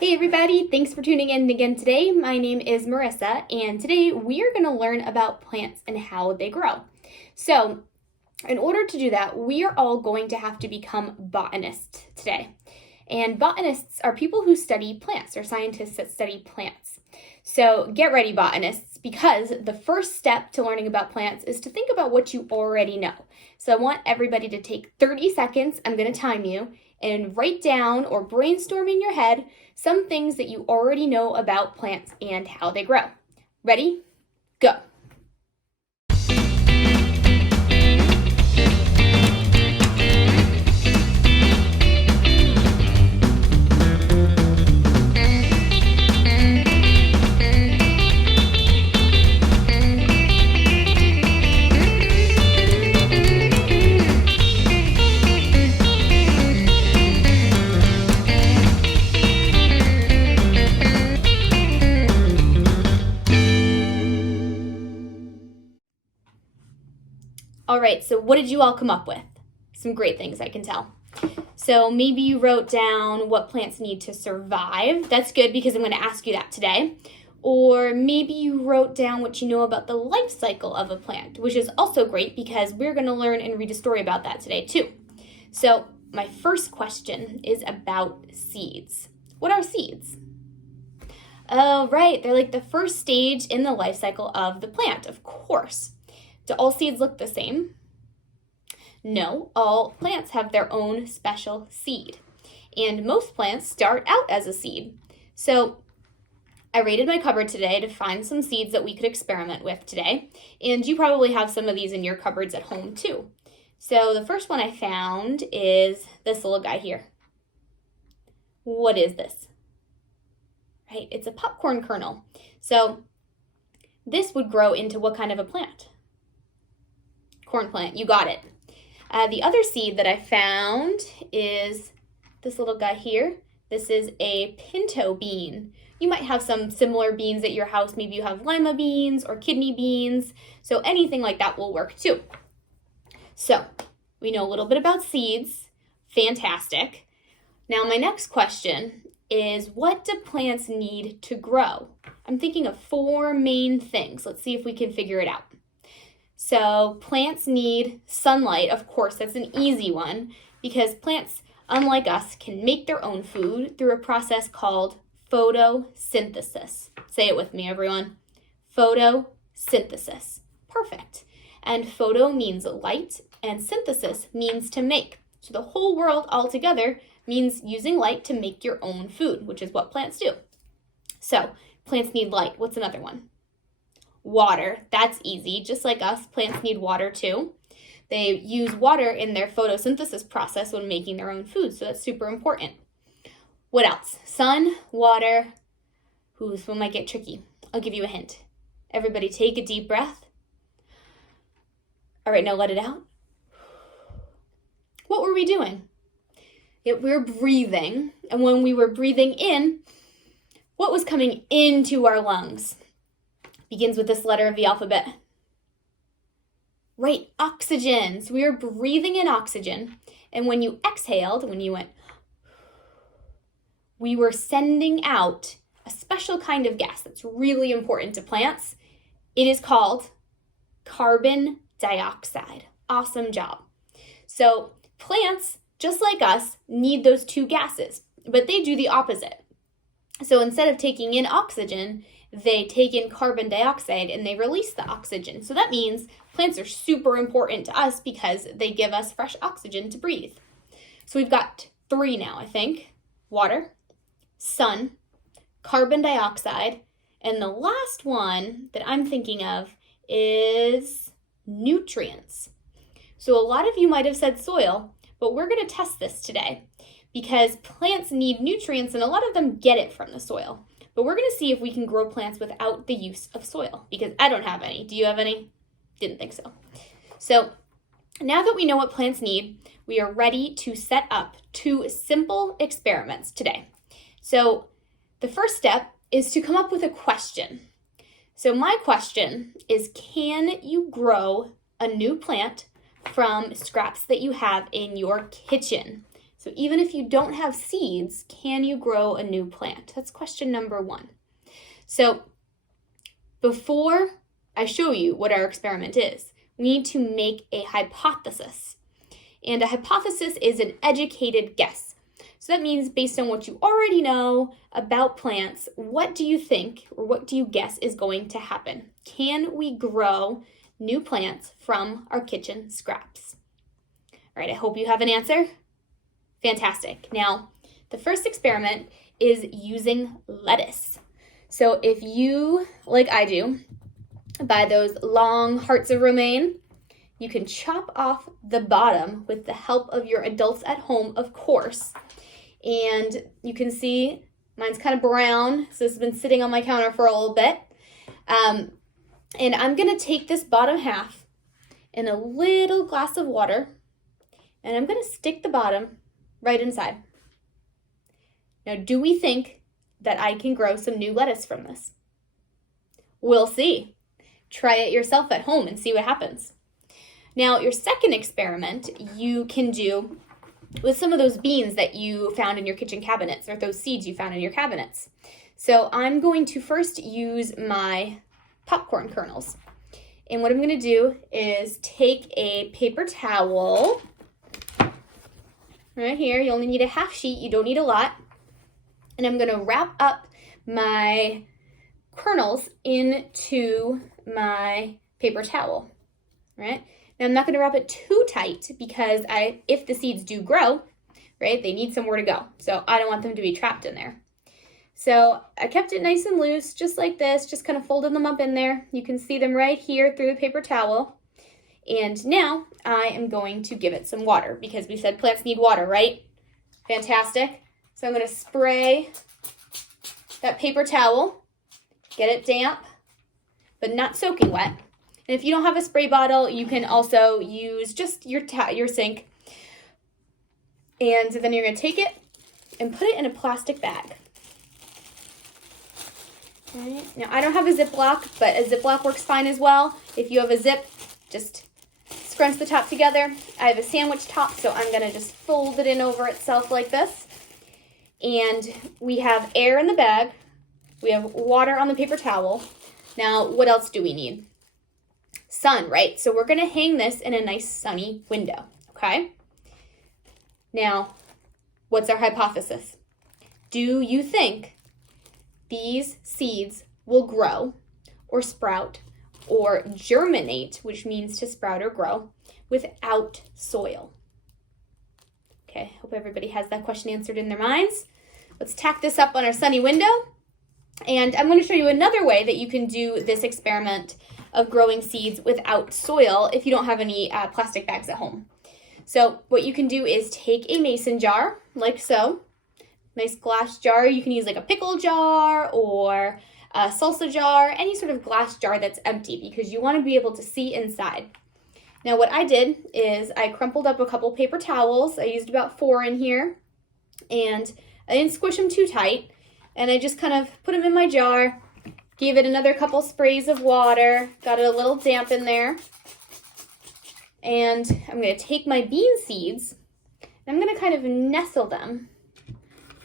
Hey everybody, thanks for tuning in again today. My name is Marissa, and today we are going to learn about plants and how they grow. So, in order to do that, we are all going to have to become botanists today. And botanists are people who study plants, or scientists that study plants. So, get ready, botanists, because the first step to learning about plants is to think about what you already know. So, I want everybody to take 30 seconds, I'm going to time you, and write down or brainstorm in your head some things that you already know about plants and how they grow. Ready? Go. All right, so what did you all come up with? Some great things, I can tell. So maybe you wrote down what plants need to survive. That's good because I'm going to ask you that today. Or maybe you wrote down what you know about the life cycle of a plant, which is also great because we're going to learn and read a story about that today too. So my first question is about seeds. What are seeds? Oh, right, they're like the first stage in the life cycle of the plant, of course. Do all seeds look the same? No, all plants have their own special seed. And most plants start out as a seed. So I raided my cupboard today to find some seeds that we could experiment with today. And you probably have some of these in your cupboards at home too. So the first one I found is this little guy here. What is this? Right, it's a popcorn kernel. So this would grow into what kind of a plant? Corn plant, you got it. The other seed that I found is this little guy here. This is a pinto bean. You might have some similar beans at your house. Maybe you have lima beans or kidney beans. So anything like that will work too. So we know a little bit about seeds. Fantastic. Now my next question is, what do plants need to grow? I'm thinking of 4 main things. Let's see if we can figure it out. So plants need sunlight. Of course, that's an easy one because plants, unlike us, can make their own food through a process called photosynthesis. Say it with me, everyone. Photosynthesis. Perfect. And photo means light and synthesis means to make. So the whole world altogether means using light to make your own food, which is what plants do. So plants need light. What's another one? Water. That's easy. Just like us, plants need water too. They use water in their photosynthesis process when making their own food, so that's super important. What else? Sun, water. This one might get tricky. I'll give you a hint. Everybody take a deep breath. All right, now let it out. What were we doing? We're breathing, and when we were breathing in, what was coming into our lungs? Begins with this letter of the alphabet. Right, oxygen. So we were breathing in oxygen. And when you exhaled, when you went, we were sending out a special kind of gas that's really important to plants. It is called carbon dioxide. Awesome job. So plants, just like us, need those 2 gases, but they do the opposite. So instead of taking in oxygen, they take in carbon dioxide and they release the oxygen. So that means plants are super important to us because they give us fresh oxygen to breathe. So we've got 3 now, I think. Water, sun, carbon dioxide, and the last one that I'm thinking of is nutrients. So a lot of you might have said soil, but we're going to test this today because plants need nutrients and a lot of them get it from the soil. But we're going to see if we can grow plants without the use of soil, because I don't have any. Do you have any? Didn't think so. So now that we know what plants need, we are ready to set up 2 simple experiments today. So the first step is to come up with a question. So my question is, can you grow a new plant from scraps that you have in your kitchen? So even if you don't have seeds, can you grow a new plant? That's question number 1. So before I show you what our experiment is, we need to make a hypothesis. And a hypothesis is an educated guess. So that means based on what you already know about plants, what do you think or what do you guess is going to happen? Can we grow new plants from our kitchen scraps? All right, I hope you have an answer. Fantastic. Now, the first experiment is using lettuce. So if you, like I do, buy those long hearts of romaine, you can chop off the bottom with the help of your adults at home, of course. And you can see mine's kind of brown, so this has been sitting on my counter for a little bit. And I'm going to take this bottom half in a little glass of water, and I'm going to stick the bottom right inside. Now, do we think that I can grow some new lettuce from this? We'll see. Try it yourself at home and see what happens. Now, your second experiment you can do with some of those beans that you found in your kitchen cabinets or those seeds you found in your cabinets. So I'm going to first use my popcorn kernels. And what I'm going to do is take a paper towel right here. You only need a half sheet. You don't need a lot. And I'm going to wrap up my kernels into my paper towel, right? Now I'm not going to wrap it too tight because if the seeds do grow, right, they need somewhere to go. So I don't want them to be trapped in there. So I kept it nice and loose, just like this, just kind of folded them up in there. You can see them right here through the paper towel. And now I am going to give it some water because we said plants need water, right? Fantastic. So I'm going to spray that paper towel, get it damp, but not soaking wet. And if you don't have a spray bottle, you can also use just your sink. And then you're going to take it and put it in a plastic bag. All right. Now, I don't have a Ziploc, but a Ziploc works fine as well. If you have a zip, just scrunch the top together. I have a sandwich top, so I'm going to just fold it in over itself like this. And we have air in the bag. We have water on the paper towel. Now, what else do we need? Sun, right? So we're going to hang this in a nice sunny window, okay? Now, what's our hypothesis? Do you think these seeds will grow or sprout or germinate, which means to sprout or grow, without soil? Okay, hope everybody has that question answered in their minds. Let's tack this up on our sunny window. And I'm going to show you another way that you can do this experiment of growing seeds without soil if you don't have any plastic bags at home. So what you can do is take a mason jar, like so. Nice glass jar. You can use like a pickle jar or a salsa jar, any sort of glass jar that's empty because you want to be able to see inside. Now what I did is I crumpled up a couple paper towels. I used about 4 in here, and I didn't squish them too tight. And I just kind of put them in my jar, gave it another couple sprays of water, got it a little damp in there. And I'm going to take my bean seeds, and I'm going to kind of nestle them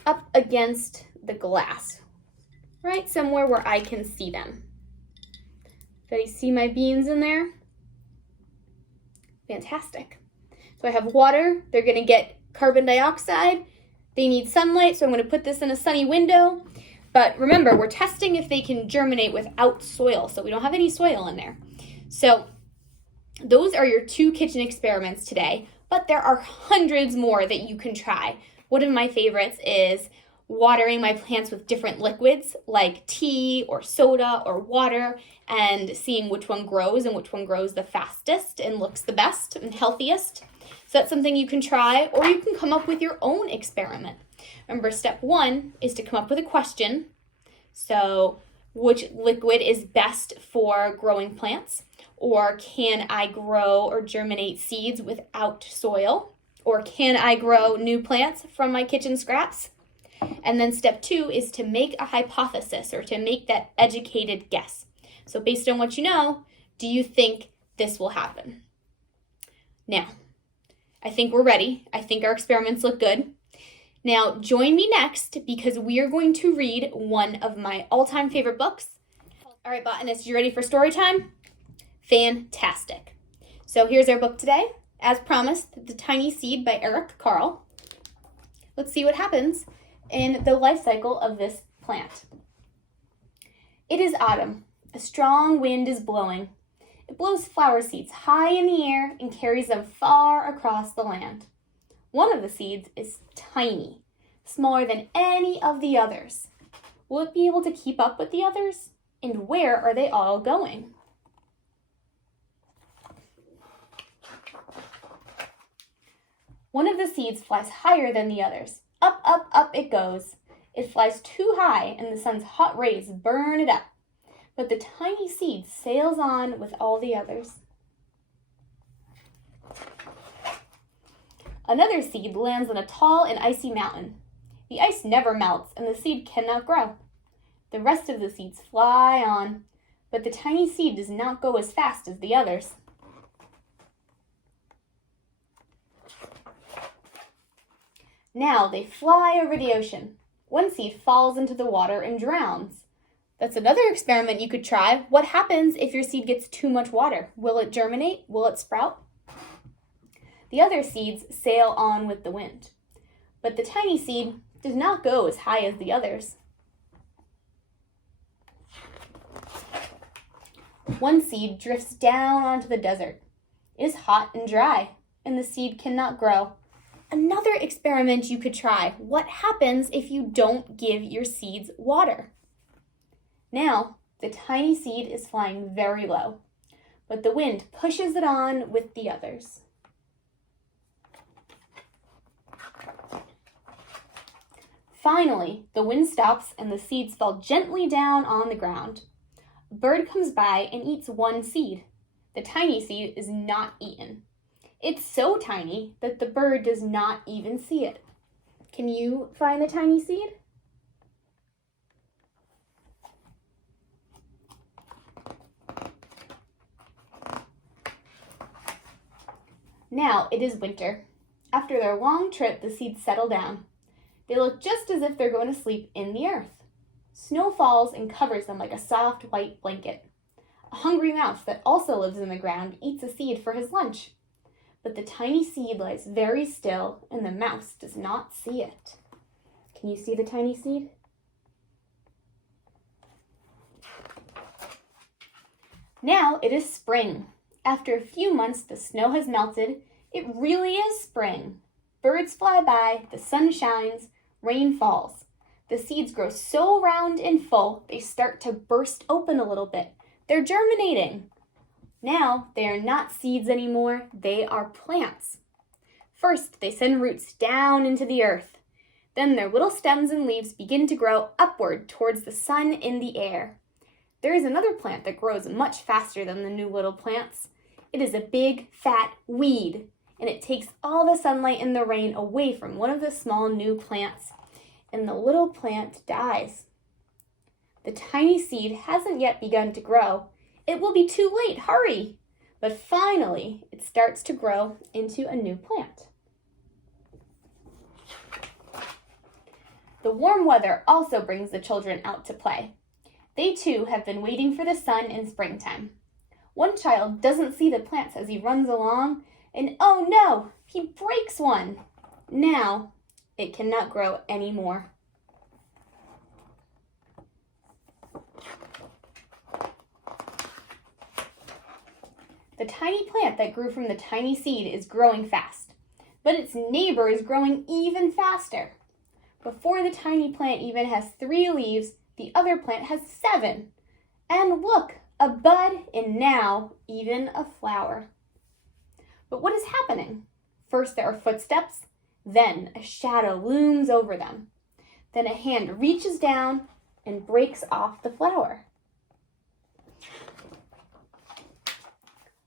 up against the glass, right somewhere where I can see them. Do you see my beans in there? Fantastic. So I have water. They're going to get carbon dioxide. They need sunlight, so I'm going to put this in a sunny window. But remember, we're testing if they can germinate without soil, so we don't have any soil in there. So those are your 2 kitchen experiments today, but there are hundreds more that you can try. One of my favorites is watering my plants with different liquids like tea or soda or water and seeing which one grows and which one grows the fastest and looks the best and healthiest. So that's something you can try, or you can come up with your own experiment. Remember, step 1 is to come up with a question. So, which liquid is best for growing plants? Or can I grow or germinate seeds without soil? Or can I grow new plants from my kitchen scraps? And then step 2 is to make a hypothesis or to make that educated guess. So based on what you know, do you think this will happen? Now, I think we're ready. I think our experiments look good. Now, join me next because we are going to read one of my all-time favorite books. All right, botanists, you ready for story time? Fantastic. So here's our book today. As promised, The Tiny Seed by Eric Carle. Let's see what happens in the life cycle of this plant. It is autumn. A strong wind is blowing. It blows flower seeds high in the air and carries them far across the land. One of the seeds is tiny, smaller than any of the others. Will it be able to keep up with the others? And where are they all going? One of the seeds flies higher than the others. Up, up, up it goes. It flies too high and the sun's hot rays burn it up. But the tiny seed sails on with all the others. Another seed lands on a tall and icy mountain. The ice never melts and the seed cannot grow. The rest of the seeds fly on, but the tiny seed does not go as fast as the others. Now they fly over the ocean. One seed falls into the water and drowns. That's another experiment you could try. What happens if your seed gets too much water? Will it germinate? Will it sprout? The other seeds sail on with the wind, but the tiny seed does not go as high as the others. One seed drifts down onto the desert. It is hot and dry, and the seed cannot grow. Another experiment you could try. What happens if you don't give your seeds water? Now, the tiny seed is flying very low, but the wind pushes it on with the others. Finally, the wind stops and the seeds fall gently down on the ground. A bird comes by and eats one seed. The tiny seed is not eaten. It's so tiny that the bird does not even see it. Can you find the tiny seed? Now it is winter. After their long trip, the seeds settle down. They look just as if they're going to sleep in the earth. Snow falls and covers them like a soft white blanket. A hungry mouse that also lives in the ground eats a seed for his lunch. But the tiny seed lies very still and the mouse does not see it. Can you see the tiny seed? Now it is spring. After a few months, the snow has melted. It really is spring. Birds fly by, the sun shines, rain falls. The seeds grow so round and full, they start to burst open a little bit. They're germinating. Now, they are not seeds anymore, they are plants. First, they send roots down into the earth. Then their little stems and leaves begin to grow upward towards the sun in the air. There is another plant that grows much faster than the new little plants. It is a big, fat weed, and it takes all the sunlight and the rain away from one of the small new plants, and the little plant dies. The tiny seed hasn't yet begun to grow. It will be too late, hurry! But finally, it starts to grow into a new plant. The warm weather also brings the children out to play. They too have been waiting for the sun in springtime. One child doesn't see the plants as he runs along, and oh no, he breaks one. Now, it cannot grow anymore. The tiny plant that grew from the tiny seed is growing fast, but its neighbor is growing even faster. Before the tiny plant even has 3 leaves, the other plant has 7. And look, a bud, and now even a flower. But what is happening? First there are footsteps, then a shadow looms over them. Then a hand reaches down and breaks off the flower.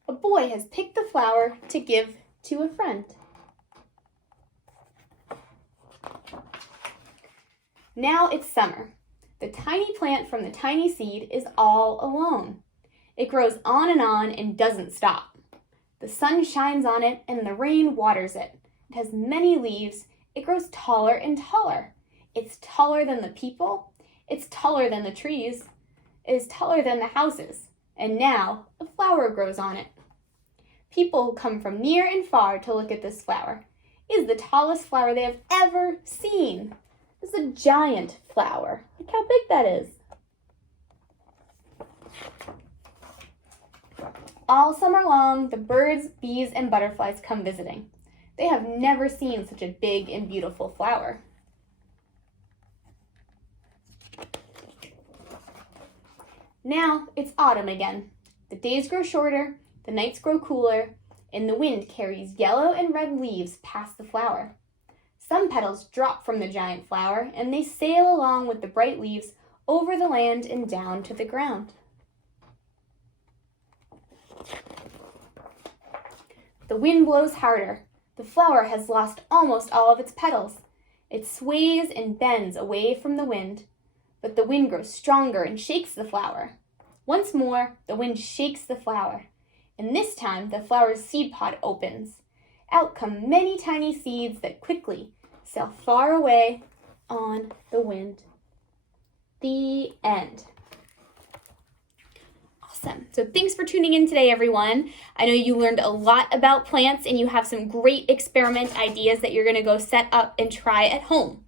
A boy has picked the flower to give to a friend. Now it's summer. The tiny plant from the tiny seed is all alone. It grows on and doesn't stop. The sun shines on it and the rain waters it. It has many leaves. It grows taller and taller. It's taller than the people. It's taller than the trees. It is taller than the houses. And now a flower grows on it. People come from near and far to look at this flower. It is the tallest flower they have ever seen. It's a giant flower. Look how big that is. All summer long, the birds, bees, and butterflies come visiting. They have never seen such a big and beautiful flower. Now it's autumn again. The days grow shorter, the nights grow cooler, and the wind carries yellow and red leaves past the flower. Some petals drop from the giant flower, and they sail along with the bright leaves over the land and down to the ground. The wind blows harder. The flower has lost almost all of its petals. It sways and bends away from the wind, but the wind grows stronger and shakes the flower. Once more, the wind shakes the flower, and this time the flower's seed pod opens. Out come many tiny seeds that quickly sail far away on the wind. The end. Awesome. So thanks for tuning in today, everyone. I know you learned a lot about plants and you have some great experiment ideas that you're going to go set up and try at home.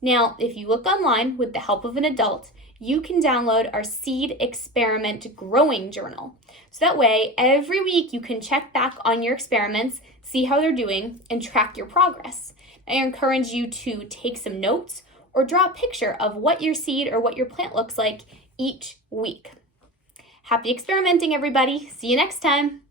Now, if you look online with the help of an adult, you can download our Seed Experiment Growing Journal. So that way, every week you can check back on your experiments, see how they're doing, and track your progress. I encourage you to take some notes or draw a picture of what your seed or what your plant looks like each week. Happy experimenting, everybody. See you next time.